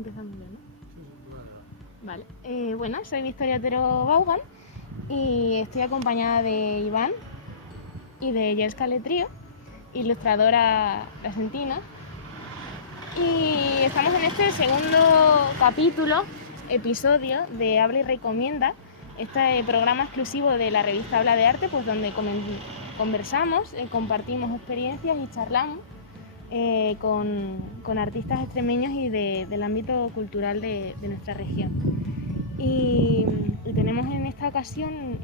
Empezamos ya, ¿no? Vale. Bueno, soy Victoria Otero Vaughan y estoy acompañada de Iván y de Yelska Letrío, ilustradora argentina. Y estamos en este segundo episodio de Habla y Recomienda, este programa exclusivo de la revista Habla de Arte, pues donde conversamos, compartimos experiencias y charlamos con artistas extremeños y del ámbito cultural de nuestra región. Y tenemos en esta ocasión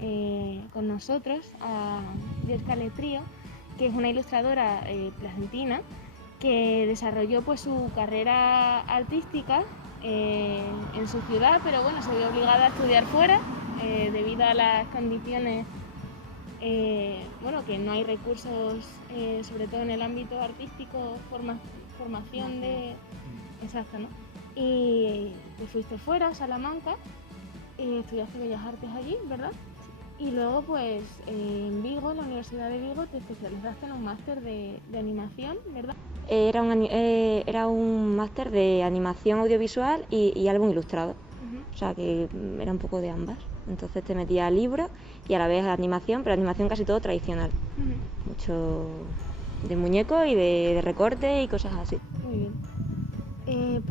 con nosotros a Yelska Letrío, que es una ilustradora placentina que desarrolló pues su carrera artística en su ciudad, pero bueno, se vio obligada a estudiar fuera debido a las condiciones, que no hay recursos, sobre todo en el ámbito artístico, formación de... Exacto, ¿no? Y te fuiste fuera a Salamanca, estudiaste Bellas Artes allí, ¿verdad? Y luego pues en Vigo, en la Universidad de Vigo, te especializaste en un máster de animación, ¿verdad? Era un máster de animación audiovisual y álbum ilustrado. O sea que era un poco de ambas. Entonces te metía a libros y a la vez a animación, pero animación casi todo tradicional. Mucho de muñecos y de recorte y cosas así. Muy bien.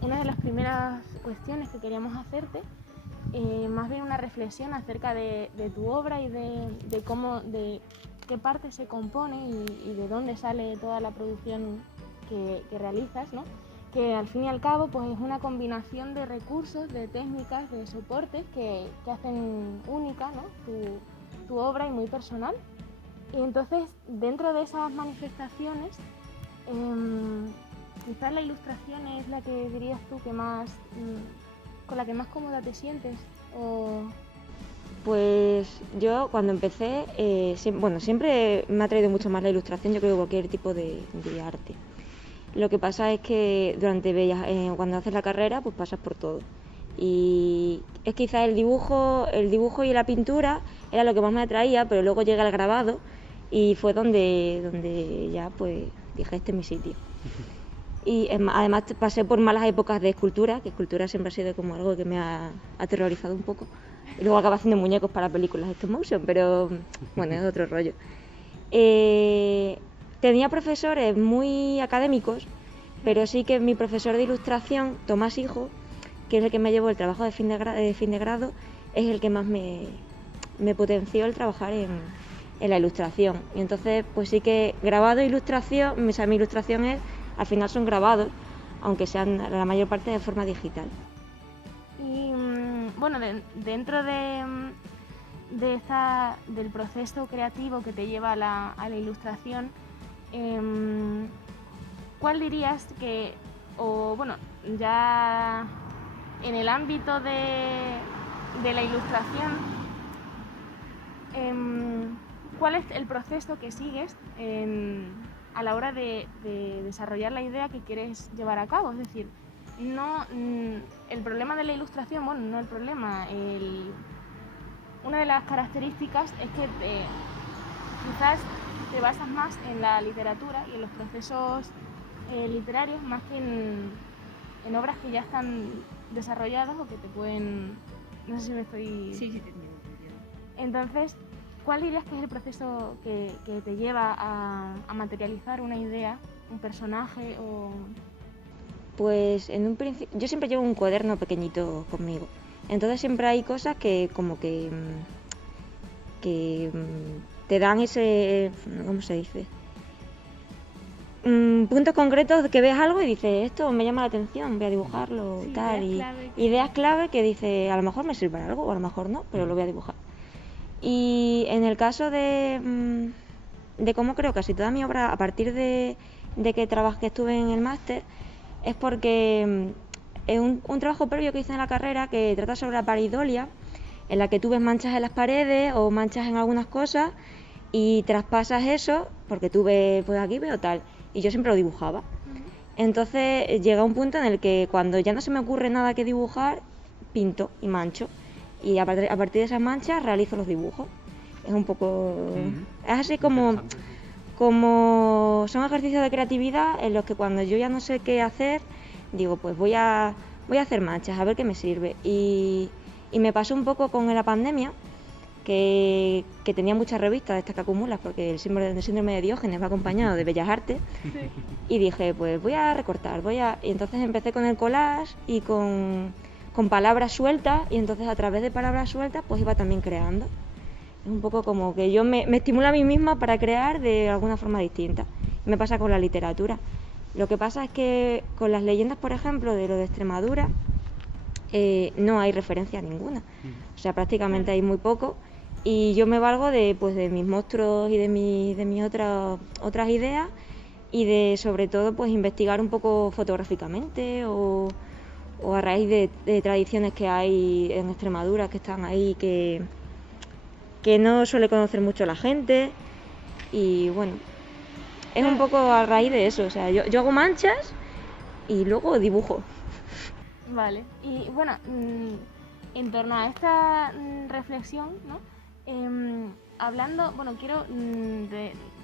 Una de las primeras cuestiones que queríamos hacerte, más bien una reflexión acerca de tu obra y de qué parte se compone y de dónde sale toda la producción que realizas, ¿no? Que al fin y al cabo pues es una combinación de recursos, de técnicas, de soportes que hacen única, ¿no? tu obra y muy personal. Y entonces, dentro de esas manifestaciones, quizás la ilustración es la que dirías tú que más, con la que más cómoda te sientes, o... Pues yo cuando empecé, siempre me ha traído mucho más la ilustración, yo creo que cualquier tipo de arte. Lo que pasa es que cuando haces la carrera, pues pasas por todo. Y es quizás el dibujo y la pintura era lo que más me atraía, pero luego llega el grabado y fue donde ya pues dije, este es mi sitio. Y además pasé por malas épocas de escultura, que escultura siempre ha sido como algo que me ha aterrorizado un poco. Y luego acabo haciendo muñecos para películas stop motion, pero bueno, es otro rollo. Tenía profesores muy académicos, pero sí que mi profesor de ilustración, Tomás Hijo, que es el que me llevó el trabajo de fin de grado, es el que más me potenció el trabajar en la ilustración. Y entonces, pues sí que grabado e ilustración, mi ilustración al final son grabados, aunque sean la mayor parte de forma digital. Y bueno, dentro del proceso creativo que te lleva a la ilustración, ¿cuál dirías que, ya en el ámbito de la ilustración, cuál es el proceso que sigues a la hora de desarrollar la idea que quieres llevar a cabo? Es decir, el problema de la ilustración, no el problema, una de las características es que quizás te basas más en la literatura y en los procesos literarios más que en obras que ya están desarrolladas o que te pueden... No sé si me estoy... Sí, te entiendo. Entonces, ¿cuál dirías que es el proceso que te lleva a materializar una idea, un personaje o...? Pues en un principio, yo siempre llevo un cuaderno pequeñito conmigo. Entonces siempre hay cosas que como que te dan ese, ¿cómo se dice? Puntos concretos que ves algo y dices, esto me llama la atención, voy a dibujarlo, Sí, tal. ideas Ideas clave que dices, a lo mejor me sirve para algo o a lo mejor no, pero lo voy a dibujar. Y en el caso de cómo creo casi toda mi obra, a partir de que estuve en el máster, es porque es un trabajo previo que hice en la carrera que trata sobre la pareidolia, en la que tú ves manchas en las paredes o manchas en algunas cosas y traspasas eso, porque tú ves, pues aquí veo tal, y yo siempre lo dibujaba. Entonces llega un punto en el que cuando ya no se me ocurre nada que dibujar, pinto y mancho. Y a partir de esas manchas realizo los dibujos. Es un poco... Es así como son ejercicios de creatividad en los que cuando yo ya no sé qué hacer, digo, pues voy a hacer manchas, a ver qué me sirve. Y me pasó un poco con la pandemia, que tenía muchas revistas de estas que acumulas, porque el síndrome de Diógenes va acompañado de Bellas Artes, Sí. y dije, pues voy a recortar, y entonces empecé con el collage y con palabras sueltas, y entonces a través de palabras sueltas pues iba también creando. Es un poco como que yo me estimulo a mí misma para crear de alguna forma distinta. Me pasa con la literatura. Lo que pasa es que con las leyendas, por ejemplo, de lo de Extremadura, no hay referencia ninguna. O sea, prácticamente hay muy poco. Y yo me valgo de mis monstruos y de mis otras ideas, y de, sobre todo, pues investigar un poco fotográficamente o a raíz de tradiciones que hay en Extremadura que están ahí, que no suele conocer mucho la gente. Y bueno, es un poco a raíz de eso. O sea, yo hago manchas y luego dibujo. Vale, y bueno, en torno a esta reflexión, ¿no? Hablando, bueno, quiero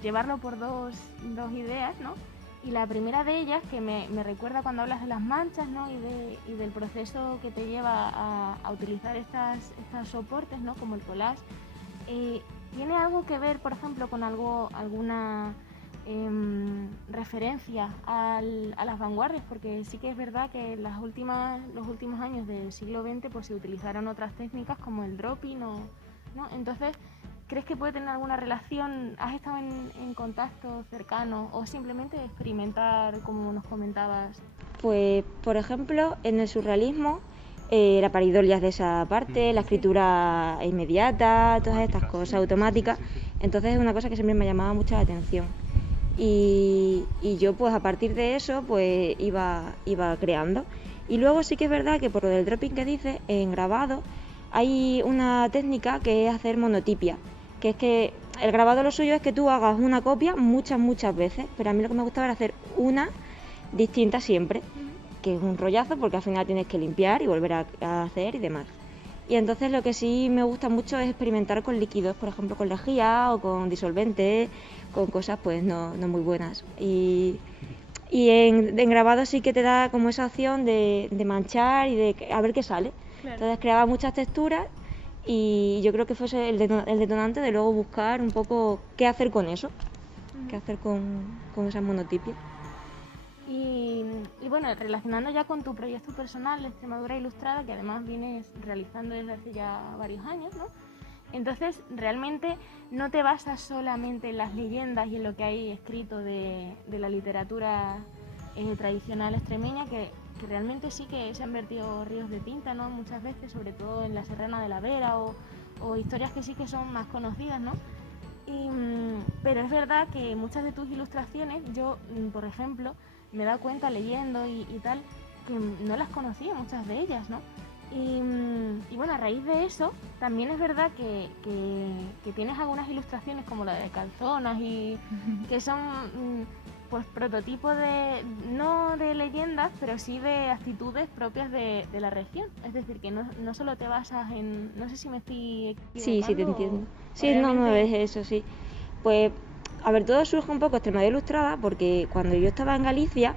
llevarlo por dos ideas, ¿no? Y la primera de ellas, que me recuerda cuando hablas de las manchas, ¿no? Y del proceso que te lleva a utilizar estos soportes, ¿no? Como el collage, ¿tiene algo que ver, por ejemplo, con alguna referencia a las vanguardias? Porque sí que es verdad que en los últimos años del siglo XX pues se utilizaron otras técnicas como el dropping, ¿no? Entonces, ¿crees que puede tener alguna relación? ¿Has estado en contacto cercano o simplemente experimentar, como nos comentabas? Pues, por ejemplo, en el surrealismo, la pareidolia es de esa parte, la escritura inmediata, todas estas cosas automáticas. Entonces es una cosa que siempre me llamaba mucho la atención. Y yo, pues a partir de eso, pues iba creando. Y luego sí que es verdad que, por lo del dropping que dices, en grabado hay una técnica que es hacer monotipia, que es que el grabado, lo suyo es que tú hagas una copia muchas veces, pero a mí lo que me gustaba era hacer una distinta siempre, que es un rollazo porque al final tienes que limpiar y volver a hacer y demás. Y entonces lo que sí me gusta mucho es experimentar con líquidos, por ejemplo con lejía o con disolvente, con cosas pues no muy buenas. Y en grabado sí que te da como esa opción de manchar y de a ver qué sale. Claro. Entonces creaba muchas texturas y yo creo que fue el detonante de luego buscar un poco qué hacer con eso, qué hacer con esas monotipias. Y bueno, relacionando ya con tu proyecto personal, Extremadura Ilustrada, que además vienes realizando desde hace ya varios años, ¿no? Entonces, realmente no te basas solamente en las leyendas y en lo que hay escrito de la literatura tradicional extremeña, que realmente sí que se han vertido ríos de tinta, ¿no? Muchas veces, sobre todo en la Serrana de la Vera o historias que sí que son más conocidas, ¿no? Pero es verdad que muchas de tus ilustraciones, yo, por ejemplo, me he dado cuenta leyendo y tal, que no las conocía, muchas de ellas, ¿no? Y bueno, a raíz de eso, también es verdad que tienes algunas ilustraciones como la de calzonas y que son pues prototipos no de leyendas, pero sí de actitudes propias de la región. Es decir, que no solo te basas en... No sé si me estoy equivocando. Sí, te entiendo. Sí, no es eso, sí. Pues, a ver, todo surge un poco Extremadura Ilustrada porque cuando yo estaba en Galicia,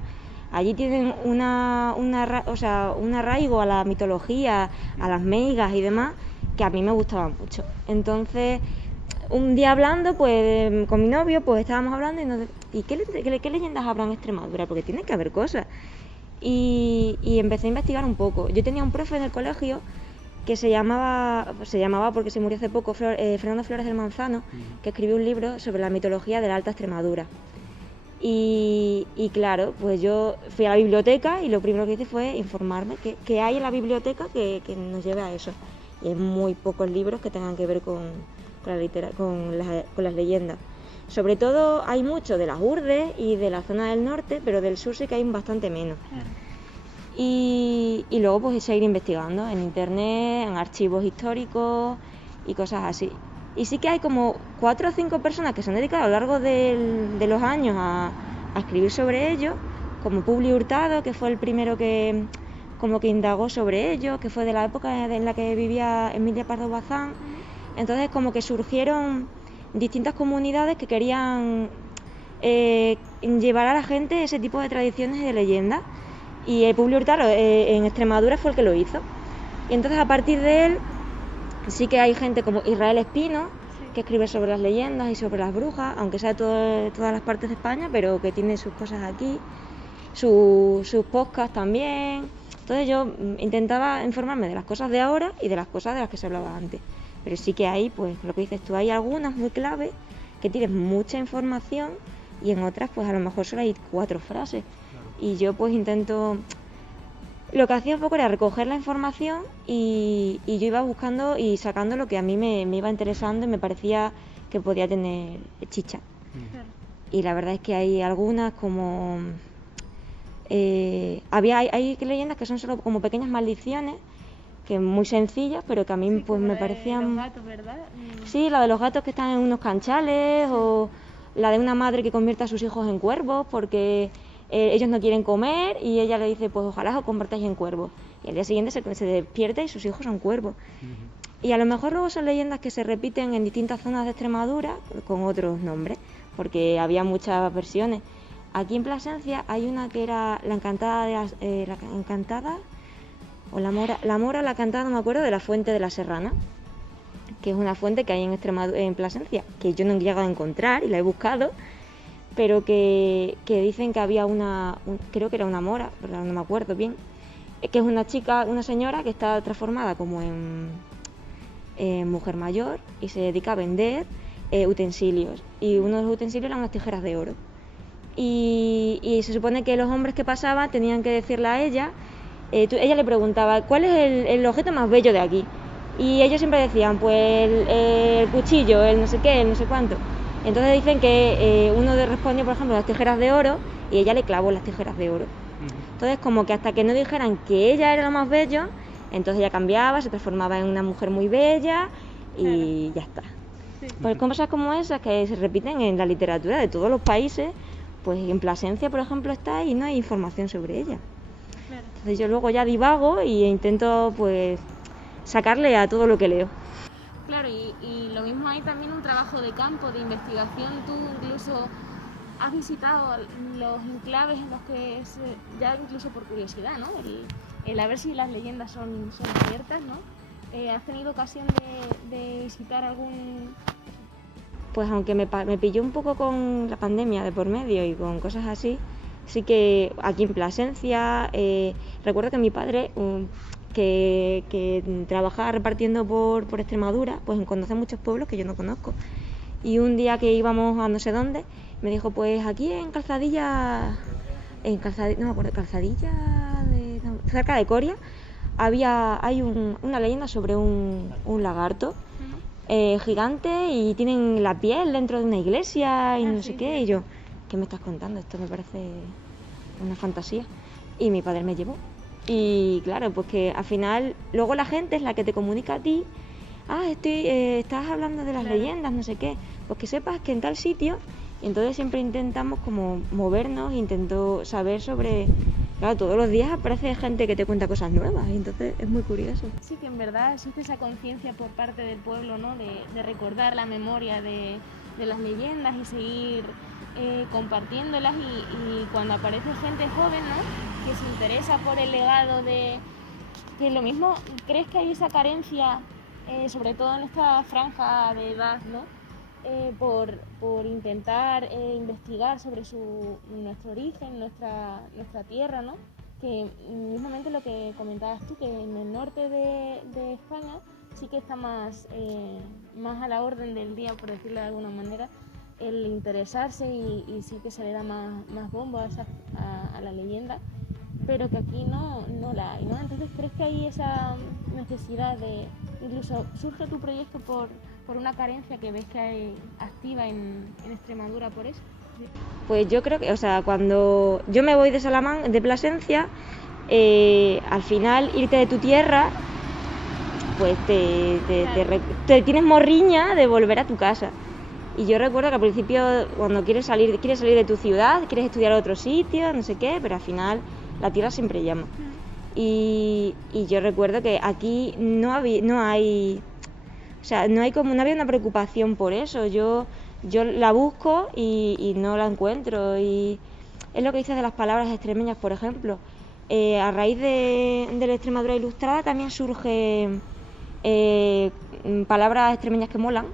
allí tienen un arraigo a la mitología, a las meigas y demás, que a mí me gustaban mucho. Entonces, un día hablando, pues con mi novio, pues estábamos hablando y ¿qué leyendas habrá en Extremadura? Porque tiene que haber cosas. Y empecé a investigar un poco. Yo tenía un profe en el colegio que se llamaba porque se murió hace poco, Fernando Flores del Manzano, que escribió un libro sobre la mitología de la Alta Extremadura. Y claro, pues yo fui a la biblioteca y lo primero que hice fue informarme qué hay en la biblioteca que nos lleve a eso. Y hay muy pocos libros que tengan que ver con las leyendas. Sobre todo hay mucho de las urdes y de la zona del norte, pero del sur sí que hay bastante menos. Y luego pues seguir investigando en internet, en archivos históricos y cosas así. Y sí que hay como 4 o 5 personas que se han dedicado a lo largo de los años a escribir sobre ello, como Publio Hurtado, que fue el primero que como que indagó sobre ello, que fue de la época en la que vivía Emilia Pardo Bazán. Entonces como que surgieron distintas comunidades que querían llevar a la gente ese tipo de tradiciones y de leyendas. Y el Publio Hurtado en Extremadura fue el que lo hizo. Y entonces a partir de él sí que hay gente como Israel Espino, que escribe sobre las leyendas y sobre las brujas, aunque sea de todas las partes de España, pero que tiene sus cosas aquí, sus podcasts también. Entonces yo intentaba informarme de las cosas de ahora y de las cosas de las que se hablaba antes. Pero sí que hay, pues lo que dices tú, hay algunas muy claves que tienen mucha información y en otras pues a lo mejor solo hay 4 frases. Y yo pues intento... Lo que hacía un poco era recoger la información y yo iba buscando y sacando lo que a mí me iba interesando y me parecía que podía tener chicha. Y la verdad es que hay algunas como... hay leyendas que son solo como pequeñas maldiciones, que muy sencillas, pero que a mí pues me parecían... Los gatos, ¿verdad? Sí, la de los gatos que están en unos canchales, o la de una madre que convierte a sus hijos en cuervos porque ellos no quieren comer y ella le dice, pues ojalá os convertáis en cuervos. Y al día siguiente se despierta y sus hijos son cuervos. Y a lo mejor luego son leyendas que se repiten en distintas zonas de Extremadura con otros nombres, porque había muchas versiones. Aquí en Plasencia hay una que era la encantada, la encantada, o la mora, la encantada, no me acuerdo, de la fuente de la Serrana, que es una fuente que hay en Extremadura, en Plasencia, que yo no he llegado a encontrar y la he buscado, pero que dicen que había creo que era una mora, pero no me acuerdo bien, que es una chica, una señora que está transformada como en mujer mayor y se dedica a vender utensilios, y uno de los utensilios eran unas tijeras de oro. Y se supone que los hombres que pasaban tenían que decirle a ella, ella le preguntaba, ¿cuál es el objeto más bello de aquí? Y ellos siempre decían, pues el cuchillo, el no sé qué, el no sé cuánto. Entonces dicen que uno respondió, por ejemplo, las tijeras de oro, y ella le clavó las tijeras de oro. Entonces como que hasta que no dijeran que ella era lo más bello, entonces ella cambiaba, se transformaba en una mujer muy bella y ya está. Sí. Pues cosas como esas que se repiten en la literatura de todos los países, pues en Plasencia, por ejemplo, está y no hay información sobre ella. Claro. Entonces yo luego ya divago y intento pues sacarle a todo lo que leo. Claro, y lo mismo hay también un trabajo de campo, de investigación. Tú incluso has visitado los enclaves en los que ya incluso por curiosidad, ¿no? El a ver si las leyendas son ciertas, ¿no? ¿Has tenido ocasión de visitar algún...? Pues aunque me pilló un poco con la pandemia de por medio y con cosas así, sí que aquí en Plasencia, recuerdo que mi padre, que trabajaba repartiendo por Extremadura, pues conoce muchos pueblos que yo no conozco. Y un día que íbamos a no sé dónde, me dijo, pues aquí en Calzadilla, no me acuerdo, cerca de Coria, hay una leyenda sobre un lagarto gigante y tienen la piel dentro de una iglesia y no sé qué. Y yo, ¿qué me estás contando? Esto me parece una fantasía. Y mi padre me llevó. Y claro, pues que al final, luego la gente es la que te comunica a ti, estás hablando de las leyendas, no sé qué. Pues que sepas que en tal sitio, y entonces siempre intentamos como movernos, intento saber sobre... Claro, todos los días aparece gente que te cuenta cosas nuevas, y entonces es muy curioso. Sí, que en verdad existe esa conciencia por parte del pueblo, ¿no? De recordar la memoria de las leyendas y seguir compartiéndolas, y cuando aparece gente joven, ¿no? Que se interesa por el legado de... Que lo mismo, ¿crees que hay esa carencia, sobre todo en esta franja de edad, ¿no? Por intentar investigar sobre nuestro origen, nuestra tierra, ¿no? Que mismamente lo que comentabas tú, que en el norte de España sí que está más a la orden del día, por decirlo de alguna manera, el interesarse, y sí que se le da más bombo a la leyenda, pero que aquí no la hay, ¿no? Entonces, ¿crees que hay esa necesidad de... Incluso surge tu proyecto por una carencia que ves que hay activa en Extremadura por eso? Pues yo creo que, o sea, cuando yo me voy de Plasencia, al final irte de tu tierra, pues te tienes morriña de volver a tu casa. Y yo recuerdo que al principio, cuando quieres salir de tu ciudad, quieres estudiar a otro sitio, no sé qué, pero al final la tierra siempre llama. Y yo recuerdo que aquí no había una preocupación por eso. Yo la busco y no la encuentro. Y es lo que dices de las palabras extremeñas, por ejemplo. a raíz de la Extremadura ilustrada también surge palabras extremeñas que molan,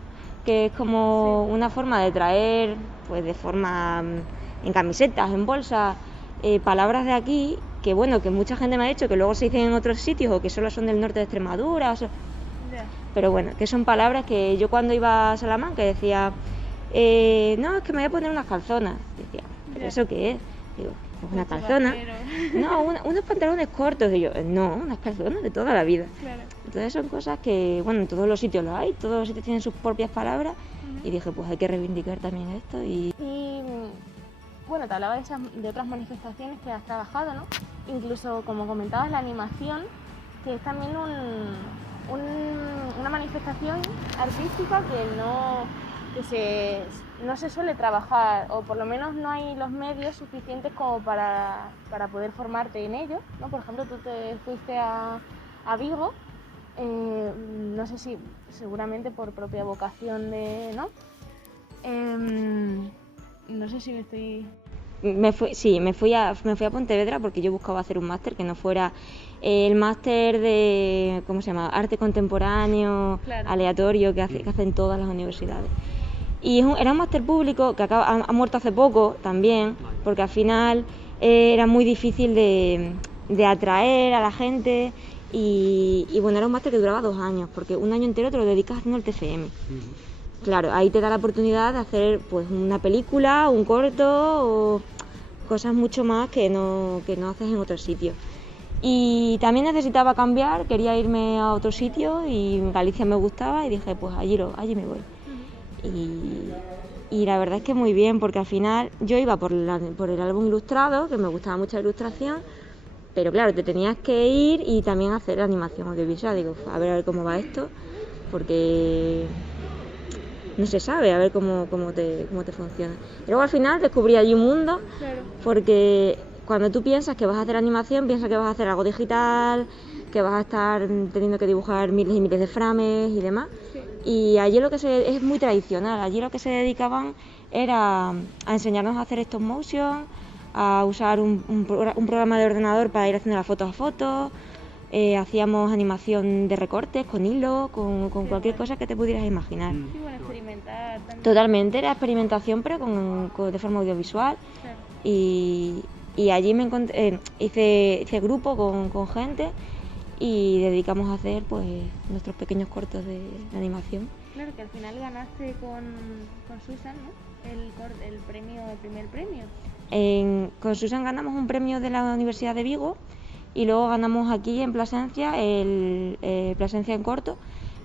que es como una forma de traer, pues de forma en camisetas, en bolsas, palabras de aquí que bueno, que mucha gente me ha dicho que luego se dicen en otros sitios o que solo son del norte de Extremadura, pero bueno, que son palabras que yo cuando iba a Salamanca decía, no, es que me voy a poner unas calzonas. Decía, ¿pero eso qué es? Digo, pues una calzona. No, unos pantalones cortos. Y yo, no, unas calzonas de toda la vida. Claro. Entonces son cosas que, bueno, en todos los sitios lo hay, todos los sitios tienen sus propias palabras. Y dije, pues hay que reivindicar también esto. Y bueno, te hablaba de otras manifestaciones que has trabajado, ¿no? Incluso, como comentabas, la animación, que es también una manifestación artística que no se suele trabajar, o por lo menos no hay los medios suficientes como para poder formarte en ello, ¿no? Por ejemplo, tú te fuiste a Vigo, no sé si seguramente por propia vocación ¿no? No sé si me estoy... Me fui a Pontevedra porque yo buscaba hacer un máster que no fuera el máster de, ¿cómo se llama?, arte contemporáneo, claro, aleatorio que hacen todas las universidades. Y era un máster público que ha muerto hace poco también, porque al final era muy difícil de atraer a la gente y bueno, era un máster que duraba 2 años, porque un año entero te lo dedicas haciendo el TFM. Claro, ahí te da la oportunidad de hacer pues una película, un corto o cosas mucho más que no haces en otros sitios. Y también necesitaba cambiar, quería irme a otro sitio y Galicia me gustaba y dije, pues allí me voy. Y la verdad es que muy bien, porque al final yo iba por el álbum ilustrado, que me gustaba mucho la ilustración, pero claro, te tenías que ir y también hacer animación audiovisual. Digo, a ver cómo va esto, porque no se sabe, a ver cómo te funciona. Y luego al final descubrí allí un mundo, claro, porque cuando tú piensas que vas a hacer animación, piensas que vas a hacer algo digital, que vas a estar teniendo que dibujar miles y miles de frames y demás. Sí. Y allí es muy tradicional, allí lo que se dedicaban era a enseñarnos a hacer stop motion, a usar un programa de ordenador para ir haciendo las fotos a fotos, hacíamos animación de recortes con hilo, con cualquier cosa que te pudieras imaginar. Sí, bueno, experimentar también. Totalmente, era experimentación, pero de forma audiovisual. Claro. Y allí me encontré, hice grupo con gente y dedicamos a hacer pues nuestros pequeños cortos de animación. Claro, que al final ganaste con Susan, ¿no? El primer premio. Con Susan ganamos un premio de la Universidad de Vigo y luego ganamos aquí en Plasencia, Plasencia en corto,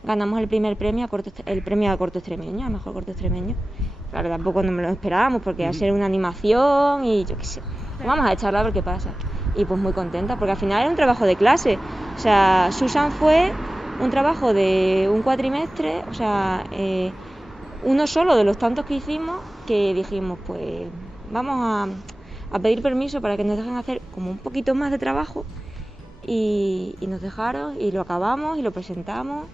ganamos el primer premio el premio a corto extremeño, al mejor corto extremeño. Claro, tampoco no me lo esperábamos porque iba a ser una animación y yo qué sé, vamos a echarla a ver qué pasa. Y pues muy contenta, porque al final era un trabajo de clase. O sea, Susan fue un trabajo de un cuatrimestre, o sea, uno solo de los tantos que hicimos, que dijimos, pues vamos a pedir permiso para que nos dejen hacer como un poquito más de trabajo. Y nos dejaron y lo acabamos y lo presentamos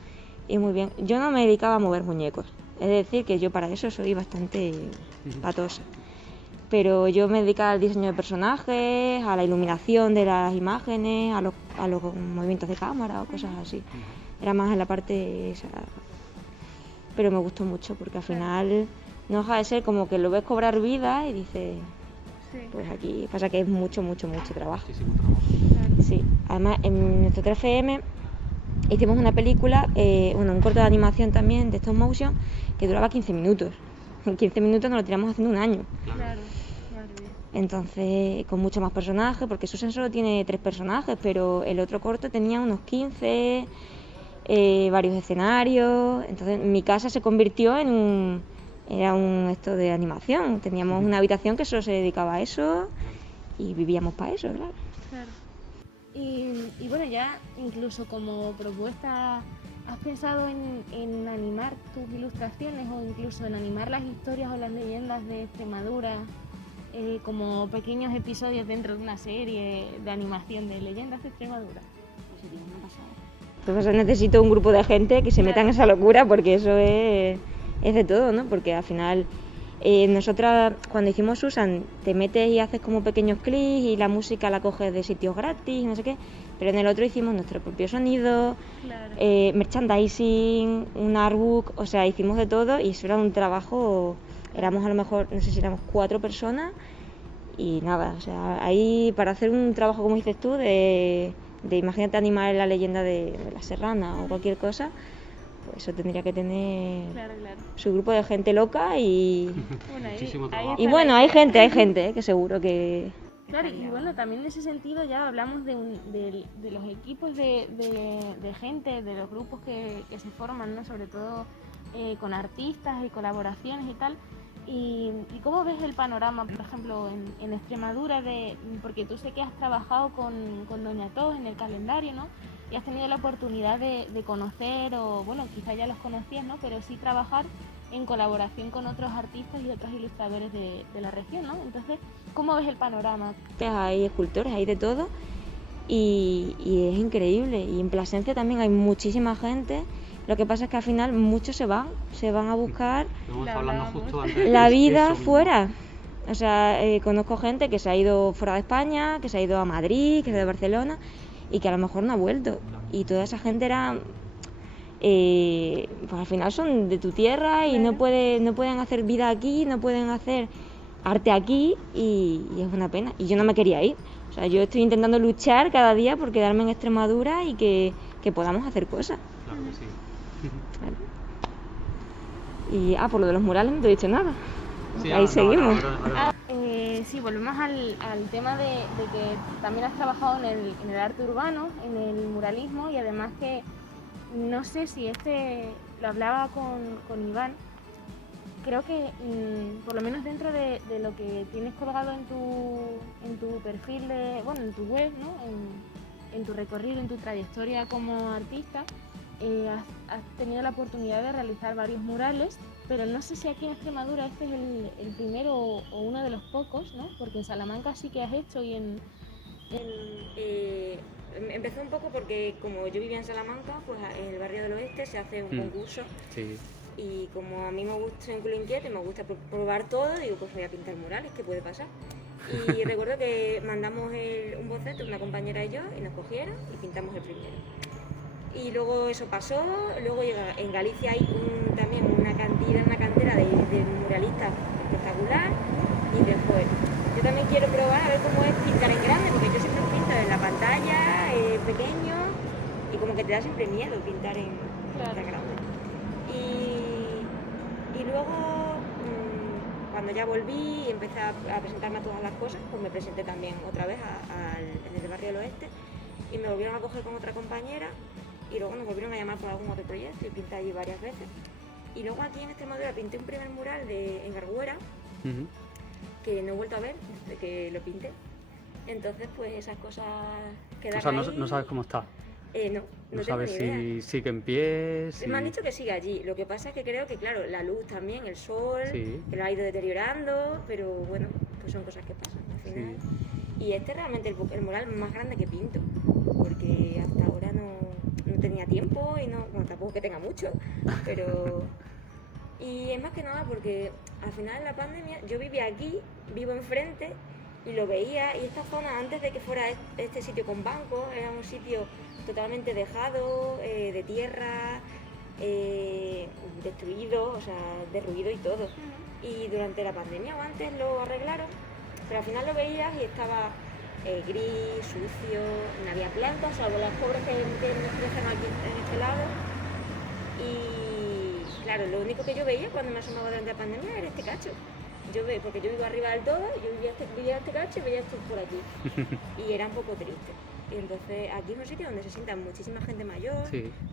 y muy bien. Yo no me dedicaba a mover muñecos, es decir, que yo para eso soy bastante patosa. Pero yo me dedicaba al diseño de personajes, a la iluminación de las imágenes, a los movimientos de cámara o cosas así. Era más en la parte esa. Pero me gustó mucho porque al final no deja de ser como que lo ves cobrar vida y dices, pues aquí pasa que es mucho trabajo. Sí, además en nuestro 3FM hicimos una película, un corto de animación también de stop motion que duraba 15 minutos. En 15 minutos nos lo tiramos haciendo un año. Claro. Entonces, con muchos más personajes, porque Susan solo tiene 3 personajes, pero el otro corto tenía unos 15, varios escenarios. Entonces, mi casa se convirtió en esto de animación. Teníamos una habitación que solo se dedicaba a eso y vivíamos para eso, claro. Y bueno, ya incluso como propuesta, ¿has pensado en animar tus ilustraciones o incluso en animar las historias o las leyendas de Extremadura como pequeños episodios dentro de una serie de animación de leyendas de Extremadura? Sería una pasada. Pues necesito un grupo de gente que se meta en esa locura, porque eso es de todo, ¿no? Porque al final Nosotras, cuando hicimos Susan, te metes y haces como pequeños clics y la música la coges de sitios gratis, no sé qué, pero en el otro hicimos nuestro propio sonido, Claro. merchandising, un artbook, o sea, hicimos de todo y eso era un trabajo, éramos a lo mejor, no sé si éramos 4 personas y nada, o sea, ahí para hacer un trabajo como dices tú, de imagínate animar la leyenda de la Serrana o cualquier cosa, pues eso tendría que tener Claro. su grupo de gente loca y... Bueno, Muchísimo ahí trabajo. está Y la bueno, idea. hay gente, que seguro que... Claro, y bueno, también en ese sentido ya hablamos de los equipos de gente, de los grupos que se forman, ¿no? Sobre todo con artistas y colaboraciones y tal. ¿Y cómo ves el panorama, por ejemplo, en Extremadura? Porque tú sé que has trabajado con Doña Tos en el calendario, ¿no? Y has tenido la oportunidad de conocer, o bueno, quizás ya los conocías, ¿no? Pero sí trabajar en colaboración con otros artistas y otros ilustradores de la región, ¿no? Entonces, ¿cómo ves el panorama? Hay escultores, hay de todo y es increíble. Y en Plasencia también hay muchísima gente. Lo que pasa es que al final muchos se van a buscar Estamos La hablando hablamos. justo antes de la eso vida mismo. fuera. O sea, conozco gente que se ha ido fuera de España, que se ha ido a Madrid, que se ha ido a Barcelona y que a lo mejor no ha vuelto. Y toda esa gente era... pues al final son de tu tierra y Claro. no pueden hacer vida aquí, no pueden hacer arte aquí y es una pena. Y yo no me quería ir. O sea, yo estoy intentando luchar cada día por quedarme en Extremadura y que podamos hacer cosas. Claro que sí. Claro. Y por lo de los murales no te he dicho nada. Sí, Ahí seguimos. Sí, volvemos al tema de que también has trabajado en el arte urbano, en el muralismo, y además que no sé si lo hablaba con Iván, creo que por lo menos dentro de lo que tienes colgado en tu perfil, en tu web, ¿no? En tu recorrido, en tu trayectoria como artista, has tenido la oportunidad de realizar varios murales, pero no sé si aquí en Extremadura este es el primero o uno de los pocos, ¿no? Porque en Salamanca sí que has hecho y Empezó un poco porque como yo vivía en Salamanca, pues en el barrio del Oeste se hace un concurso Sí. y como a mí me gusta, soy un culo inquieto y me gusta probar todo, digo pues voy a pintar murales, ¿qué puede pasar? Y recuerdo que mandamos un boceto, una compañera y yo, y nos cogieron y pintamos el primero. Y luego eso pasó, luego en Galicia hay también una cantera de muralistas espectacular y dije, joder, yo también quiero probar a ver cómo es pintar en grande, porque yo siempre pinto en la pantalla, pequeño, y como que te da siempre miedo pintar en grande. Y luego, cuando ya volví y empecé a presentarme a todas las cosas, pues me presenté también otra vez en el barrio del Oeste y me volvieron a coger con otra compañera y luego nos volvieron a llamar por algún otro proyecto y pinté allí varias veces. Y luego aquí en Extremadura pinté un primer mural en Garguera, que no he vuelto a ver desde que lo pinté. Entonces, pues esas cosas quedan O sea, ahí. no sabes cómo está. No tengo sabes ni idea. si sigue en pie. Me han dicho que sigue allí. Lo que pasa es que creo que, claro, la luz también, el sol, que lo ha ido deteriorando, pero bueno, pues son cosas que pasan al final. Sí. Y este es realmente el mural más grande que pinto, porque hasta ahora no tenía tiempo y bueno, tampoco que tenga mucho, pero... Y es más que nada porque al final de la pandemia yo vivía aquí, vivo enfrente y lo veía, y esta zona antes de que fuera este sitio con bancos era un sitio totalmente dejado, de tierra, destruido, o sea, derruido y todo. Y durante la pandemia o antes lo arreglaron, pero al final lo veías y estaba gris, sucio, no había plantas, salvo las pobres que nos crecen aquí en este lado. Y claro, lo único que yo veía cuando me asomaba durante la pandemia era este cacho. Porque yo vivo arriba del todo, yo vivía este cacho y veía esto por aquí. Y era un poco triste. Y entonces aquí es un sitio donde se sienta muchísima gente mayor,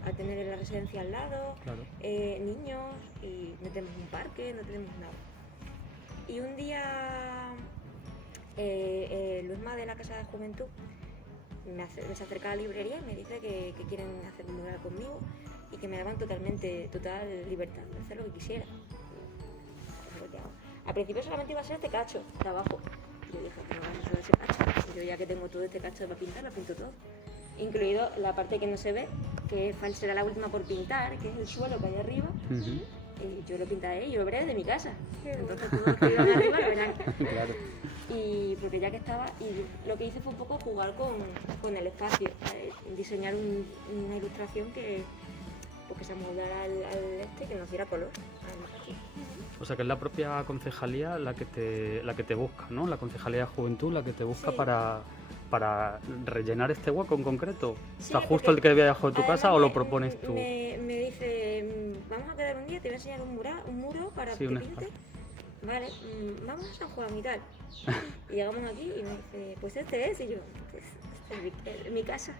a tener la residencia al lado, niños, y no tenemos un parque, no tenemos nada. Y un día Luzma de la Casa de Juventud se acerca a la librería y me dice que quieren hacer un mural conmigo y que me daban total libertad de hacer lo que quisiera. Al principio solamente iba a ser este cacho de abajo. Yo dije, pero no solo ese cacho. Yo ya que tengo todo este cacho para pintar, lo pinto todo. Incluido la parte que no se ve, que será la última por pintar, que es el suelo que hay arriba. yo lo pintaré y yo lo veré desde mi casa. Entonces todos los que vivan arriba lo verán. Claro. Y porque ya que estaba, y lo que hice fue un poco jugar con el espacio, diseñar una ilustración que se amoldara al que nos diera color. O sea que es la propia concejalía la que te busca, ¿no? La concejalía de juventud la que te busca Sí. para rellenar este hueco en concreto. Sí, o sea, justo porque el que había debajo de tu además casa o lo propones tú. Me dice, vamos a quedar un día, te voy a enseñar un muro para Sí, que un pintes. espacio. Vale, vamos a San Juan y tal. Y llegamos aquí y me dice, pues este es. Y yo, pues este es mi casa.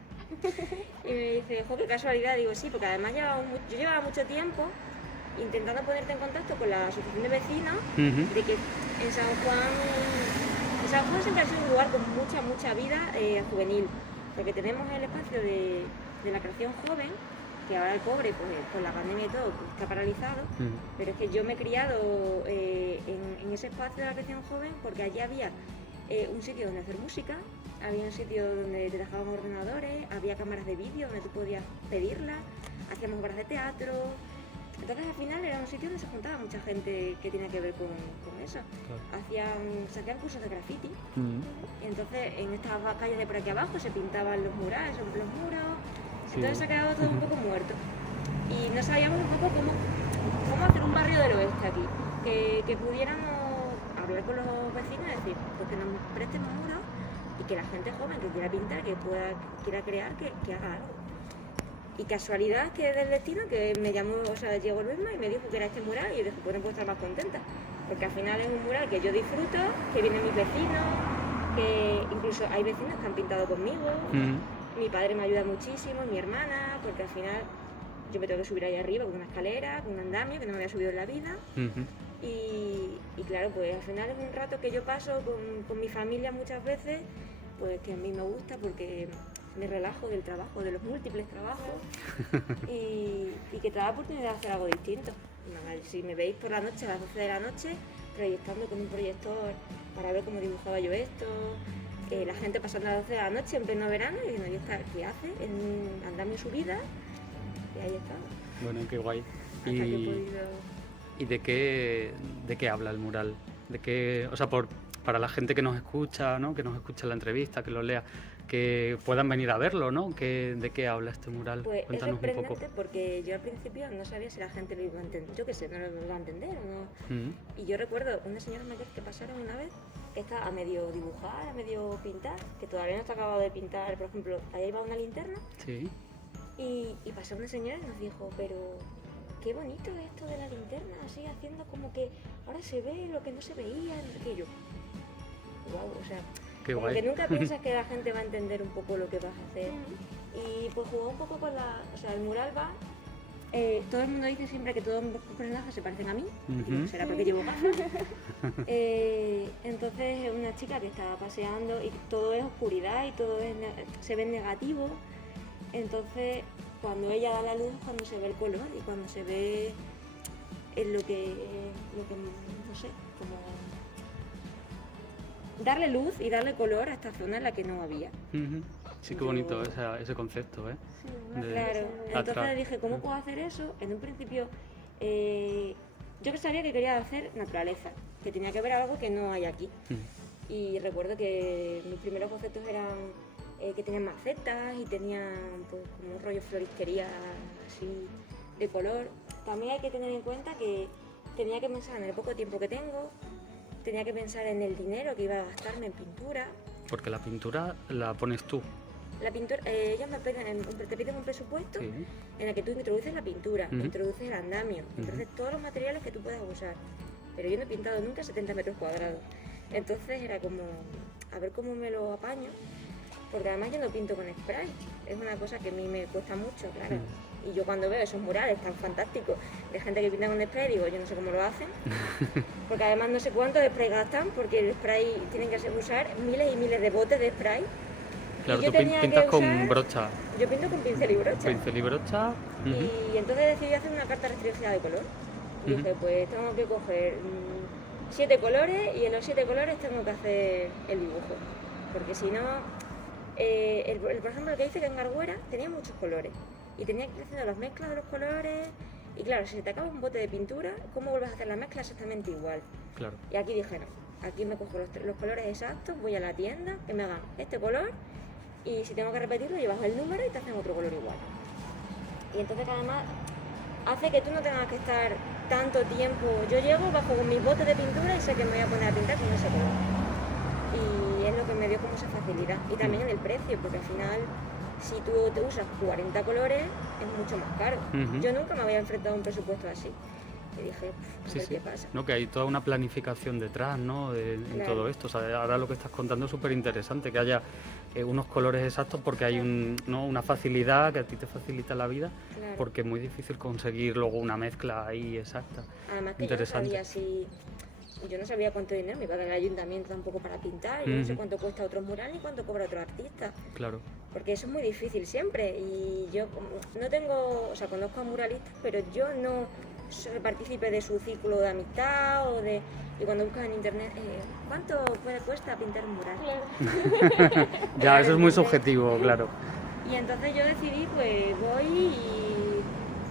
Y me dice, jo, qué casualidad. Digo, sí, porque además yo llevaba mucho tiempo intentando ponerte en contacto con la asociación de vecinos, Ujú. de que en San Juan siempre ha sido un lugar con mucha vida juvenil, porque tenemos el espacio de la creación joven, que ahora el pobre, pues con la pandemia y todo, pues, está paralizado, Ujú. pero es que yo me he criado en ese espacio de la creación joven porque allí había un sitio donde hacer música, había un sitio donde te dejaban ordenadores, había cámaras de vídeo donde tú podías pedirlas, hacíamos obras de teatro. Entonces al final era un sitio donde se juntaba mucha gente que tenía que ver con eso. Claro. Sacaban cursos de graffiti. Ujú. Y entonces en estas calles de por aquí abajo se pintaban los murales sobre los muros. Sí. Entonces se ha quedado todo un poco muerto. Y no sabíamos un poco cómo hacer un barrio del oeste aquí. Que pudiéramos hablar con los vecinos y decir, pues que nos presten un muro y que la gente joven que quiera pintar, que quiera crear, que haga algo. Y casualidad que del destino que me llamó, o sea, llegó Luisma y me dijo que era este mural y yo dije, pues no puedo estar más contenta. Porque al final es un mural que yo disfruto, que vienen mis vecinos, que incluso hay vecinos que han pintado conmigo. Ujú. Mi padre me ayuda muchísimo, mi hermana, porque al final yo me tengo que subir ahí arriba con una escalera, con un andamio que no me había subido en la vida. Ujú. Y claro, pues al final es un rato que yo paso con mi familia muchas veces, pues que a mí me gusta porque me relajo del trabajo, de los múltiples trabajos y que te da la oportunidad de hacer algo distinto. Si me veis por la noche, a las 12 de la noche, proyectando con un proyector para ver cómo dibujaba yo esto, la gente pasando a las 12 de la noche en pleno verano y diciendo, ¿y esta qué hace? En un andamio subida y ahí está. Bueno, qué guay. Hasta que he podido... ¿Y de qué habla el mural? ¿De qué, o sea, para la gente que nos escucha, ¿no? Que nos escucha la entrevista, que lo lea, que puedan venir a verlo, ¿no? ¿De qué habla este mural? Pues Cuéntanos es un poco. sorprendente porque yo al principio no sabía si la gente lo iba a entender, yo qué sé, no lo iba a entender o no. Ujú. Y yo recuerdo una señora mayor que pasaron una vez, que está a medio dibujar, a medio pintar, que todavía no está acabado de pintar, por ejemplo, ahí va una linterna, Sí. y pasó una señora y nos dijo, pero qué bonito esto de la linterna, así haciendo como que ahora se ve lo que no se veía, no sé qué. Yo, wow, o sea, Qué como guay. que nunca piensas que la gente va a entender un poco lo que vas a hacer. Y pues jugó un poco con o sea, el mural va, todo el mundo dice siempre que todos los personajes se parecen a mí, Ujú. y será porque llevo gafas. Entonces una chica que estaba paseando y todo es oscuridad y todo se ve negativo, entonces cuando ella da la luz es cuando se ve el color y cuando se ve lo que no sé, como darle luz y darle color a esta zona en la que no había. Ujú. Sí, qué bonito ese concepto, ¿eh? De- Claro, atrás. entonces dije, ¿cómo puedo hacer eso? En un principio, yo que sabía que quería hacer naturaleza, que tenía que ver algo que no hay aquí. Ujú. Y recuerdo que mis primeros bocetos eran que tenían macetas y tenían pues, como un rollo floristería así de color. También hay que tener en cuenta que tenía que pensar en el poco tiempo que tengo, tenía que pensar en el dinero que iba a gastarme en pintura. Porque la pintura la pones tú. La pintura, ellos te piden un presupuesto Sí. en el que tú introduces la pintura, Ujú. introduces el andamio, introduces todos los materiales que tú puedas usar. Pero yo no he pintado nunca 70 metros cuadrados. Entonces era como, a ver cómo me lo apaño, porque además yo no pinto con spray. Es una cosa que a mí me cuesta mucho, claro. Y yo cuando veo esos murales tan fantásticos de gente que pinta con spray, digo, yo no sé cómo lo hacen. Porque además no sé cuánto de spray gastan, porque el spray tienen que usar miles y miles de botes de spray. Claro, Y yo tú tenía pintas que con usar- brocha. Yo pinto con pincel y brocha. Pincel y brocha. Ujú. Y entonces decidí hacer una carta restringida de color. Y dije, pues tengo que coger 7 colores y en los 7 colores tengo que hacer el dibujo. Porque si no, por ejemplo, el que hice en Garguera tenía muchos colores. Y tenía que ir haciendo las mezclas de los colores Y claro, si se te acaba un bote de pintura, ¿cómo vuelves a hacer la mezcla exactamente igual? Claro. Y aquí dije, no, aquí me cojo los colores exactos, voy a la tienda, que me hagan este color, y si tengo que repetirlo, llevas el número y te hacen otro color igual. Y entonces además hace que tú no tengas que estar tanto tiempo. Yo llego, bajo con mis botes de pintura y sé que me voy a poner a pintar con ese color. Y es lo que me dio como esa facilidad. Y también en el precio, porque al final, si tú te usas 40 colores, es mucho más caro. Yo nunca me había enfrentado a un presupuesto así. Y dije, a ver qué pasa. No, que hay toda una planificación detrás, ¿no? En todo esto. O sea, ahora lo que estás contando es súper interesante, que haya unos colores exactos, porque hay una facilidad que a ti te facilita la vida, porque es muy difícil conseguir luego una mezcla ahí exacta. Además que yo no sabía cuánto dinero me iba a dar el ayuntamiento tampoco para pintar, yo no sé cuánto cuesta otro mural ni cuánto cobra otro artista. Claro. Porque eso es muy difícil siempre, y yo no tengo, o sea, conozco a muralistas, pero yo no soy partícipe de su círculo de amistad y cuando buscas en internet, ¿cuánto cuesta pintar un mural? Ya, eso es muy subjetivo, claro. Y entonces yo decidí, pues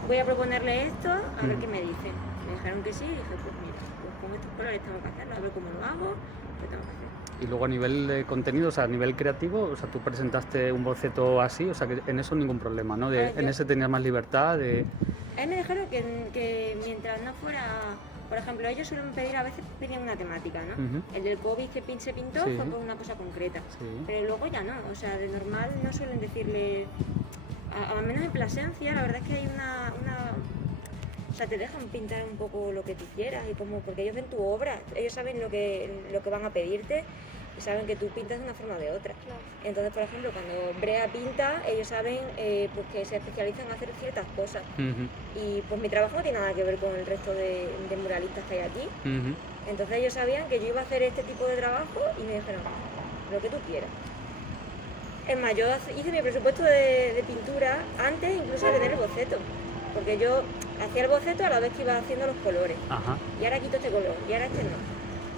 voy a proponerle esto, a ver qué me dicen. Me dijeron que sí, y dije, pues mira, pues con estos colores tengo que hacerlo, a ver cómo lo hago, qué tengo que hacer. Y luego a nivel de contenido, o sea, a nivel creativo, o sea, tú presentaste un boceto así, o sea, que en eso ningún problema, ¿no? En ese tenías más libertad de... A mí me dijeron que mientras no fuera... Por ejemplo, ellos suelen pedir, a veces pedían una temática, ¿no? El del COVID que se pintó fue por una cosa concreta, pero luego ya no, o sea, de normal no suelen decirle... A menos en Plasencia, la verdad es que hay una... O sea, te dejan pintar un poco lo que tú quieras, y porque ellos ven tu obra, ellos saben lo que van a pedirte, y saben que tú pintas de una forma o de otra. Claro. Entonces, por ejemplo, cuando Brea pinta, ellos saben pues que se especializan en hacer ciertas cosas. Y pues mi trabajo no tiene nada que ver con el resto de muralistas que hay aquí. Entonces ellos sabían que yo iba a hacer este tipo de trabajo y me dijeron, lo que tú quieras. Es más, yo hice mi presupuesto de pintura antes incluso de tener el boceto. Porque yo hacía el boceto a la vez que iba haciendo los colores. Y ahora quito este color, y ahora este no.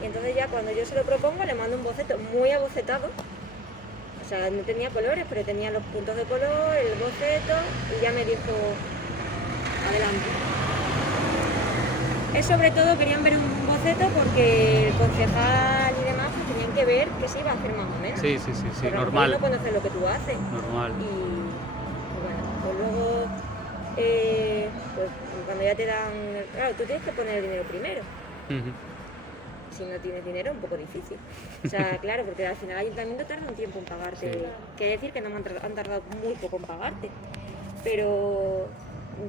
Y entonces ya cuando yo se lo propongo, le mando un boceto muy abocetado. O sea, no tenía colores, pero tenía los puntos de color, el boceto, y ya me dijo, adelante. Es sobre todo, querían ver un boceto porque el concejal y demás pues, tenían que ver qué se iba a hacer más o menos. Sí, pero normal. No conoces lo que tú haces. Normal. Y bueno, pues luego... pues cuando ya te dan... Claro, tú tienes que poner el dinero primero. Si no tienes dinero es un poco difícil. O sea, claro, porque al final el ayuntamiento tarda un tiempo en pagarte. Quiere decir que no han tardado muy poco en pagarte. Pero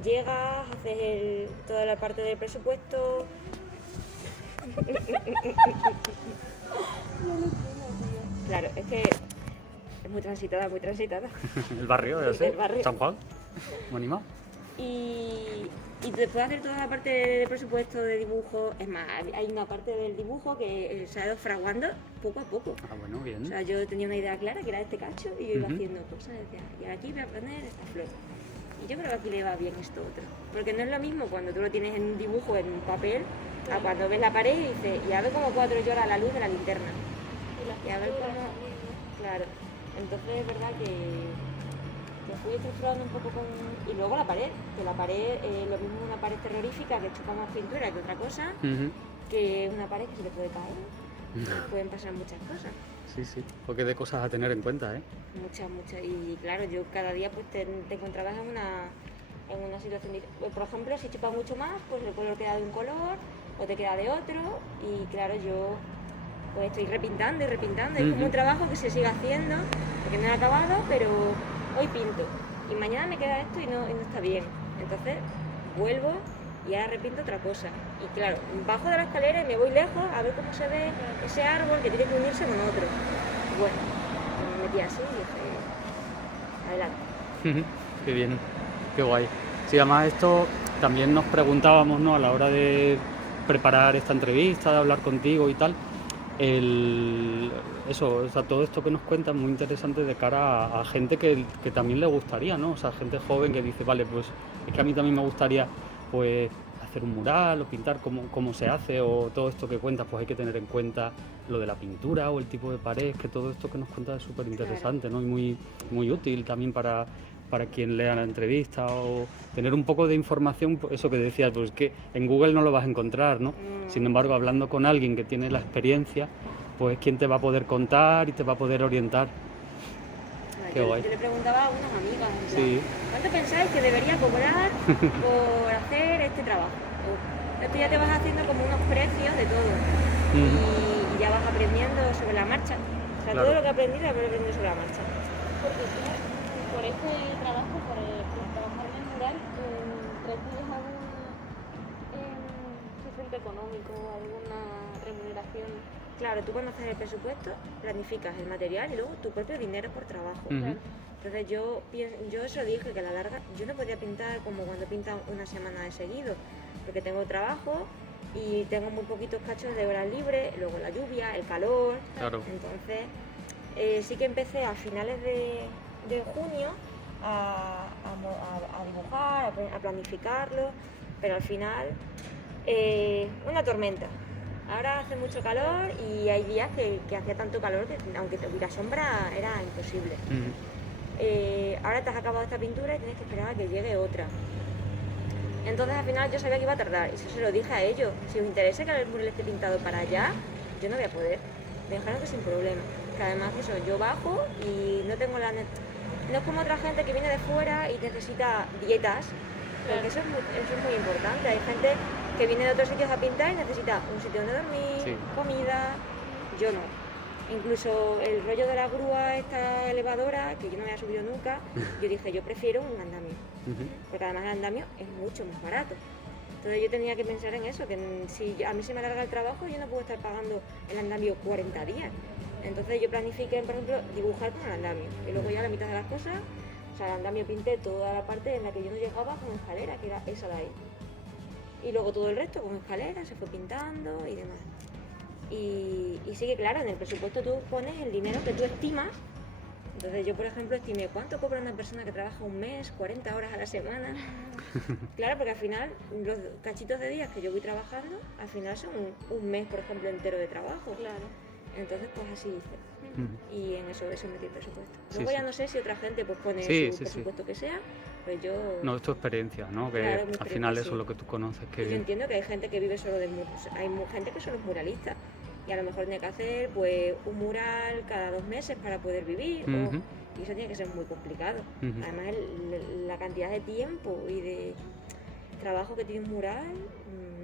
llegas, haces toda la parte del presupuesto... Claro, es que es muy transitada, muy transitada. El barrio, ya sé. El barrio. San Juan. ¿Me anima? Y después de hacer toda la parte de presupuesto, de dibujo, es más, hay una parte del dibujo que se ha ido fraguando poco a poco. Ah, bueno, bien. O sea, yo tenía una idea clara que era este cacho y yo iba haciendo cosas, decía, y aquí voy a poner esta flor. Y yo creo que aquí le va bien esto otro. Porque no es lo mismo cuando tú lo tienes en un dibujo, en un papel, a cuando ves la pared y dices, y a ver cómo cuadro yo ahora la luz de la linterna. Y a ver cómo... Claro. Entonces es verdad que fui estructurando un poco con... Y luego la pared, que la pared, lo mismo una pared terrorífica que chupa más pintura que otra cosa, que es una pared que se le puede caer, pueden pasar muchas cosas. Sí, porque de cosas a tener en cuenta, ¿eh? Muchas. Y claro, yo cada día pues te encontrabas en una situación... Por ejemplo, si chupa mucho más, pues el color queda de un color o te queda de otro, y claro, yo pues estoy repintando, es como un trabajo que se sigue haciendo, porque no he acabado, pero hoy pinto, y mañana me queda esto y no está bien, entonces vuelvo y ahora repinto otra cosa, y claro, bajo de la escalera y me voy lejos a ver cómo se ve ese árbol que tiene que unirse con otro. Bueno, me metí así y dije, adelante. Qué bien, qué guay. Sí, además esto también nos preguntábamos, ¿no? A la hora de preparar esta entrevista, de hablar contigo y tal, o sea, todo esto que nos cuentas es muy interesante de cara a gente que también le gustaría, ¿no? O sea, gente joven que dice, vale, pues es que a mí también me gustaría pues hacer un mural o pintar cómo se hace, o todo esto que cuentas, pues hay que tener en cuenta lo de la pintura o el tipo de pared, que todo esto que nos cuentas es súper interesante, ¿no? Y muy útil también para para quien lea la entrevista, o tener un poco de información, eso que decías, pues que en Google no lo vas a encontrar, ¿no? Sin embargo, hablando con alguien que tiene la experiencia, pues quien te va a poder contar y te va a poder orientar. Qué guay. Yo le preguntaba a unas amigas, en plan, Sí. ¿cuánto pensáis que debería cobrar por hacer este trabajo? Esto ya te vas haciendo como unos precios de todo y ya vas aprendiendo sobre la marcha. O sea, Claro. todo lo que he aprendido sobre la marcha. Porque tú, por este trabajo, por trabajar en el mural, ¿recibes algún sustento económico, alguna remuneración? Claro, tú cuando haces el presupuesto planificas el material y luego tu propio dinero por trabajo. Ujú. Entonces yo eso dije, que a la larga yo no podía pintar como cuando pintan una semana de seguido, porque tengo trabajo y tengo muy poquitos cachos de horas libres, luego la lluvia, el calor. Claro. Entonces sí que empecé a finales de junio a dibujar, a planificarlo, pero al final una tormenta. Ahora hace mucho calor y hay días que hacía tanto calor que aunque hubiera sombra era imposible. Ahora te has acabado esta pintura y tienes que esperar a que llegue otra. Entonces al final yo sabía que iba a tardar y eso se lo dije a ellos. Si os interesa que el mural esté pintado para allá, yo no voy a poder. Me dijeron que sin problema. Que además eso, yo bajo y no tengo la... No es como otra gente que viene de fuera y necesita dietas, porque eso es muy importante. Hay gente que viene de otros sitios a pintar y necesita un sitio donde dormir, Sí. comida. Yo no. Incluso el rollo de la grúa, esta elevadora, que yo no había subido nunca, yo dije, yo prefiero un andamio, porque además el andamio es mucho más barato. Entonces yo tenía que pensar en eso, que si a mí se me alarga el trabajo, yo no puedo estar pagando el andamio 40 días. Entonces yo planifiqué, por ejemplo, dibujar con el andamio. Y luego ya la mitad de las cosas, o sea, el andamio pinté toda la parte en la que yo no llegaba con escalera, que era esa de ahí. Y luego todo el resto con escalera, se fue pintando y demás. Y sí que claro, en el presupuesto tú pones el dinero que tú estimas. Entonces yo, por ejemplo, estimé cuánto cobra una persona que trabaja un mes, 40 horas a la semana. Claro, porque al final los cachitos de días que yo voy trabajando, al final son un mes, por ejemplo, entero de trabajo. Claro. Entonces pues así hice. Y en eso metí el presupuesto. Sí, Luego sí. ya no sé si otra gente pues pone Sí, su sí, sí. presupuesto que sea, pues yo... No, es tu experiencia, ¿no? Que Claro, mi al final experiencia, eso sí. es lo que tú conoces. Yo Que... entiendo que hay gente que vive solo de muros, hay gente que solo es muralista y a lo mejor tiene que hacer pues un mural cada 2 meses para poder vivir y eso tiene que ser muy complicado. Además la cantidad de tiempo y de trabajo que tiene un mural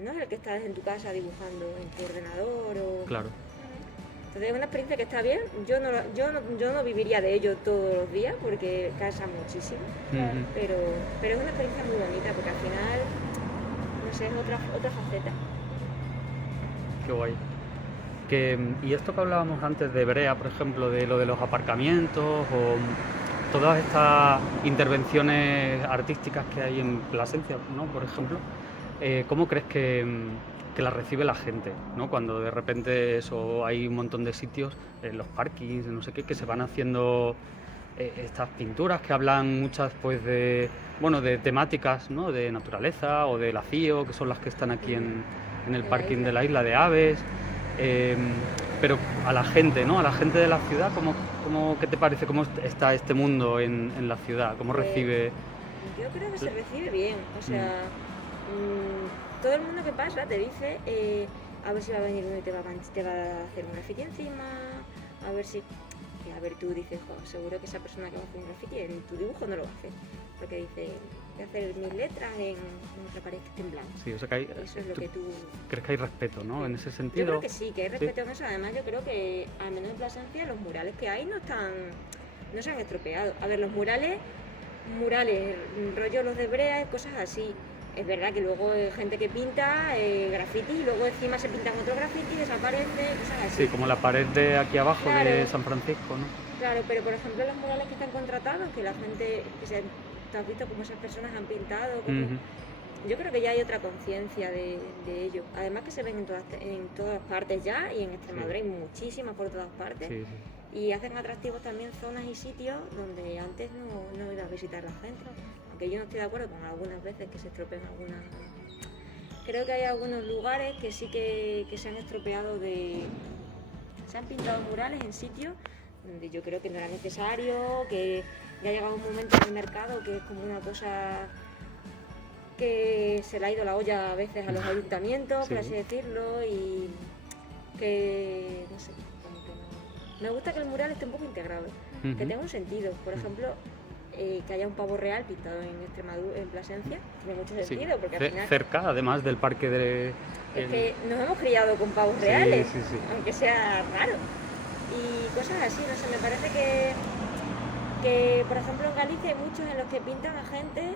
no es el que estás en tu casa dibujando en tu ordenador o... Claro. Entonces es una experiencia que está bien, yo no viviría de ello todos los días porque cansa muchísimo, pero es una experiencia muy bonita porque al final, no sé, es otra faceta. Qué guay. Y esto que hablábamos antes de Brea, por ejemplo, de lo de los aparcamientos o todas estas intervenciones artísticas que hay en Plasencia, ¿no? Por ejemplo, ¿cómo crees que las recibe la gente, ¿no? Cuando de repente eso hay un montón de sitios, en los parkings, no sé qué, que se van haciendo estas pinturas que hablan muchas pues de temáticas, ¿no? De naturaleza o del afío, que son las que están aquí en el parking de la Isla de Aves. Pero a la gente, ¿no? A la gente de la ciudad, ¿qué te parece? ¿Cómo está este mundo en la ciudad? ¿Cómo recibe? Yo creo que se recibe bien, o sea, todo el mundo que pasa te dice a ver si va a venir uno y te va a hacer un graffiti encima, a ver si... Y a ver, tú dices, seguro que esa persona que va a hacer un graffiti en tu dibujo no lo va a hacer, porque dice, voy a hacer mis letras en otra pared que esté en blanco. Sí, o sea que hay, eso es lo que tú... ¿Crees que hay respeto, ¿no? En ese sentido. Yo creo que sí, que hay respeto en eso. Además, yo creo que, al menos en Plasencia, los murales que hay no se han estropeado. A ver, los murales, rollo los de Brea, cosas así. Es verdad que luego hay gente que pinta graffiti y luego encima se pintan otro graffiti, desaparece, cosas así. Sí, como la pared de aquí abajo, claro, de San Francisco, ¿no? Claro, pero por ejemplo los murales que están contratados, que la gente, tú has visto cómo esas personas han pintado, yo creo que ya hay otra conciencia de ello. Además que se ven en todas partes ya, y en Extremadura hay muchísimas por todas partes. Sí. Y hacen atractivos también zonas y sitios donde antes no iba a visitar la gente. Aunque yo no estoy de acuerdo con algunas veces que se estropean algunas... Creo que hay algunos lugares que sí que se han estropeado se han pintado murales en sitios donde yo creo que no era necesario, que ya ha llegado un momento en el mercado que es como una cosa que se le ha ido la olla a veces a los ayuntamientos, Sí. por así decirlo, y que, no sé, como que no... Me gusta que el mural esté un poco integrado, que Ujú. tenga un sentido. Por ejemplo, que haya un pavo real pintado en Extremadura, en Plasencia, tiene mucho Sí. sentido, porque al final Cerca, además del parque de... es que nos hemos criado con pavos Sí, reales, sí, sí. aunque sea raro. Y cosas así, no sé, me parece por ejemplo, en Galicia hay muchos en los que pintan a gente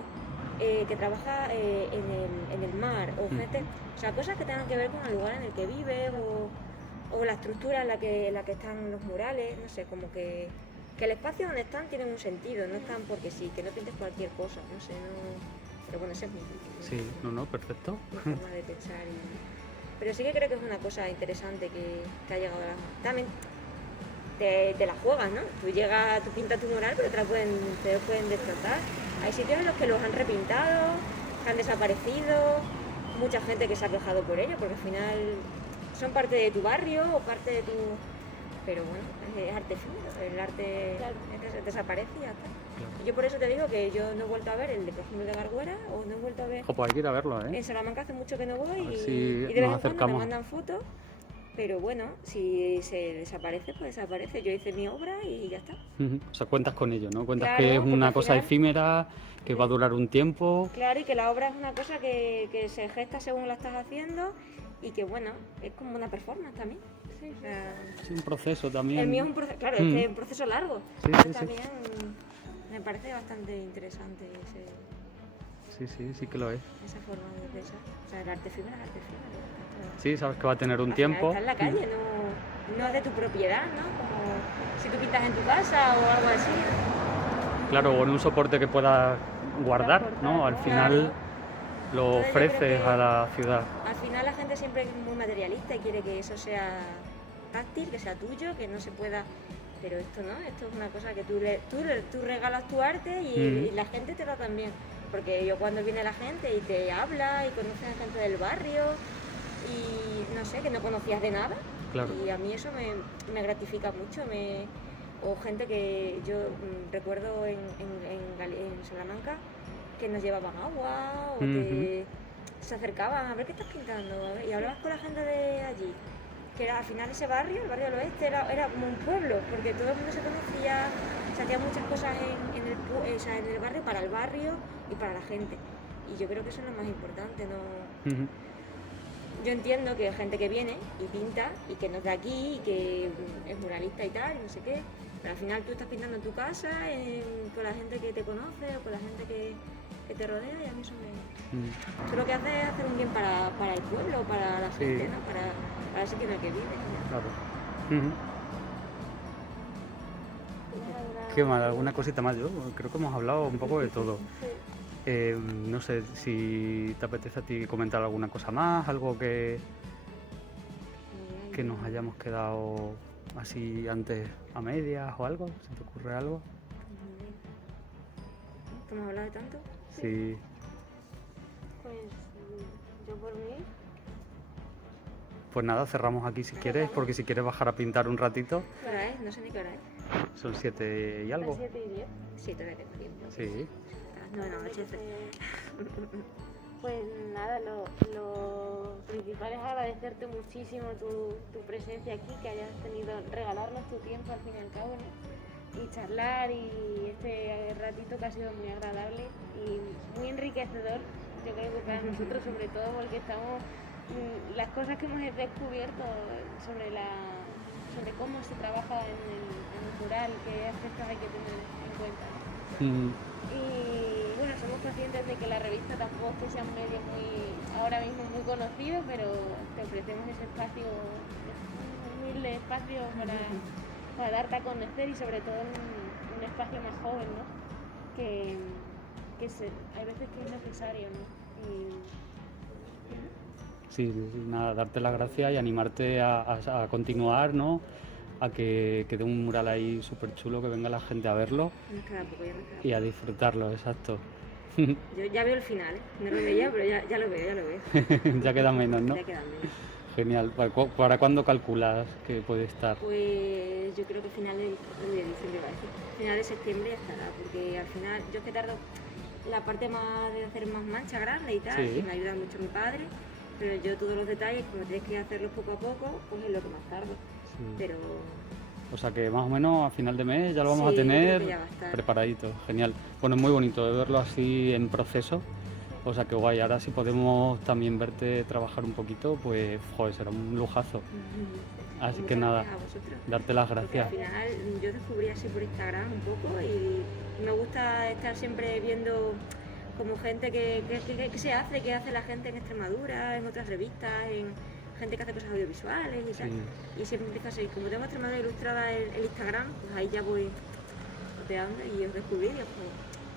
que trabaja en el mar, o gente, o sea, cosas que tengan que ver con el lugar en el que vives, o la estructura en la que están los murales, no sé, como que el espacio donde están tiene un sentido, no están porque sí, que no pintes cualquier cosa, no sé, no... Pero bueno, ese es mi Sí, no, perfecto. forma de pensar. Pero sí que creo que es una cosa interesante que ha llegado a la... También te la juegas, ¿no? Tú pintas tu mural, pero te lo pueden destrozar. Hay sitios en los que los han repintado, que han desaparecido, mucha gente que se ha quejado por ello, porque al final son parte de tu barrio o parte de tu... Pero bueno, es arte efímero, el arte desaparece y ya está. Claro. Yo por eso te digo que yo no he vuelto a ver el de Próximo de Garguera, o no he vuelto a ver... Pues hay que ir a verlo, ¿eh? En Salamanca hace mucho que no voy A ver y si de vez nos en cuando me acercamos. mandan fotos, pero bueno, si se desaparece, pues desaparece. Yo hice mi obra y ya está. Ujú. O sea, cuentas con ello, ¿no? Cuentas Claro, que es porque una al cosa final- efímera, que va a durar un tiempo. Claro, y que la obra es una cosa que se gesta según la estás haciendo y que bueno, es como una performance también. Sí, O sea, Es un proceso también. el mío es un proceso, claro, Mm. es un proceso largo. Sí, pero sí, sí. también me parece bastante interesante Sí que lo es. esa forma de pensar. O sea, el arte efímero es arte efímero. Sí, sabes que va a tener un Al final tiempo. está en la calle, no es de tu propiedad, ¿no? Como si tú pintas en tu casa o algo así. Claro, o en un soporte que puedas guardar, ¿no? Al final lo Entonces yo ofreces creo que- a la ciudad. Al final la gente siempre es muy materialista y quiere que eso sea táctil, que sea tuyo, que no se pueda... Pero esto no, esto es una cosa que tú regalas tu arte y la gente te da también. Porque yo cuando viene la gente y te habla y conoces a gente del barrio y no sé, que no conocías de nada. Claro. Y a mí eso me gratifica mucho. O gente que yo recuerdo en Salamanca que nos llevaban agua o que se acercaban a ver qué estás pintando a ver, y hablabas con la gente de allí. Que era, al final ese barrio, el barrio del oeste, era como un pueblo, porque todo el mundo se conocía, se hacían muchas cosas en el barrio, para el barrio y para la gente. Y yo creo que eso es lo más importante, ¿no? Ujú. Yo entiendo que hay gente que viene y pinta y que no es de aquí y que es muralista y tal, y no sé qué, pero al final tú estás pintando en tu casa, con la gente que te conoce o con la gente que te rodea, y a mí eso eso lo que hace es hacer un bien para el pueblo, para la Sí. gente, ¿no? Para el sitio en el que vive. Claro. Ujú. Qué mal, alguna cosita más. Yo creo que hemos hablado un poco de todo. No sé si te apetece a ti comentar alguna cosa más, algo que nos hayamos quedado así antes a medias o algo. ¿Se te ocurre algo? ¿Que hemos hablado de tanto? Sí. Pues yo por mí. Pues nada, cerramos aquí si quieres, porque si quieres bajar a pintar un ratito, ¿Qué hora es? No sé ni qué hora es. son 7 y algo. Las 7:10. Sí, todavía tengo tiempo. Sí. A las 9 de la noche. Pues nada, lo principal es agradecerte muchísimo tu presencia aquí, que hayas tenido, regalarnos tu tiempo al fin y al cabo, ¿no? Y charlar, y este ratito que ha sido muy agradable y muy enriquecedor, yo creo que para nosotros sobre todo, porque estamos, las cosas que hemos descubierto sobre cómo se trabaja en el mural, qué aspectos hay que tener en cuenta, ¿no? Y bueno, somos conscientes de que la revista tampoco es que sea un medio ahora mismo muy conocido, pero te ofrecemos ese espacio, un humilde espacio para darte a conocer, y sobre todo un espacio más joven, ¿no? Que hay veces que es necesario, ¿no? Sí, nada, darte las gracias y animarte a continuar, ¿no? A que quede un mural ahí súper chulo, que venga la gente a verlo Nos queda poco, ya nos queda y a disfrutarlo, exacto. Yo ya veo el final, ¿eh? No lo veía, pero ya lo veo. Ya queda menos, ¿no? Ya quedan menos. Genial. ¿Para cuándo calculas que puede estar? Pues yo creo que finales de diciembre, va a decir, final de septiembre ya estará, porque al final yo es que tardo la parte más de hacer más mancha grande y tal, Sí. que me ayuda mucho mi padre, pero yo todos los detalles, como tienes que hacerlos poco a poco, pues es lo que más tardo. Sí. Pero O sea que más o menos a final de mes ya lo vamos Sí, a yo creo tener que ya va a estar. preparadito. Genial. Bueno, es muy bonito de verlo así en proceso. O sea que guay. Ahora si podemos también verte trabajar un poquito, pues joder, será un lujazo. Así muchas que nada, gracias a vosotros. darte las Porque gracias. al final yo descubrí así por Instagram un poco y me gusta estar siempre viendo como gente que se hace, que hace la gente en Extremadura, en otras revistas, en gente que hace cosas audiovisuales y tal. Sí. Y siempre empiezo así, como tengo Extremadura ilustrada el Instagram, pues ahí ya voy coteando y os descubrí pues,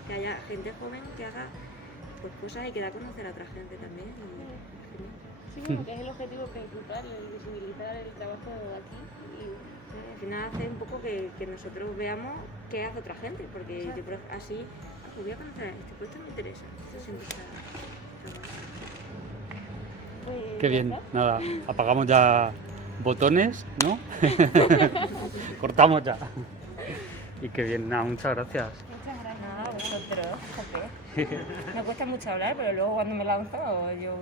que haya gente joven que haga pues, cosas y que da a conocer a otra gente también. Sí, bueno, que es el objetivo principal, el visibilizar el trabajo de aquí. Al final hace un poco que nosotros veamos qué hace otra gente, porque yo así pues voy a conocer este puesto, me interesa. Eso siempre está Pues, Qué bien. ya está. Nada, apagamos ya botones, ¿no? Cortamos ya. Y qué bien. Nada, muchas gracias. Muchas gracias. Nada, vosotros, jope. Me cuesta mucho hablar, pero luego cuando me lanzo yo